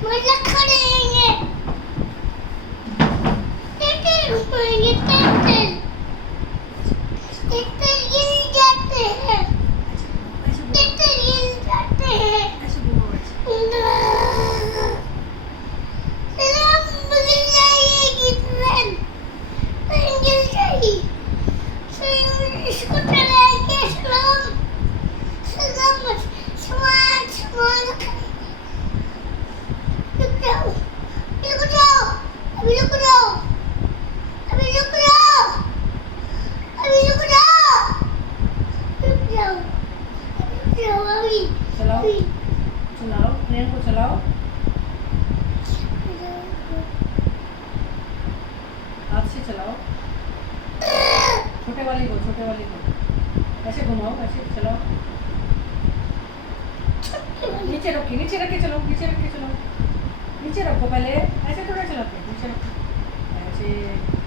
मतलब खड़ेंगे टेटल घुमाएंगे total total गिर जाते हैं टेटल गिर जाते हैं सलाम गिर जाएगी ट्रेन ट्रेन गिर जाएगी इसको चलाएंगे सलाम सलाम समान समान रुक जाओ अभी रुक जाओ अभी रुक जाओ अभी रुक जाओ रुक जाओ अभी चलाओ चलाओ ट्रेन को चलाओ हाथ से चलाओ छोटे वाली को ऐसे घुमाओ ऐसे चलाओ नीचे रख के चलो नीचे रखो पहले ऐसे थोड़ा चलाते नीचे रखो ऐसे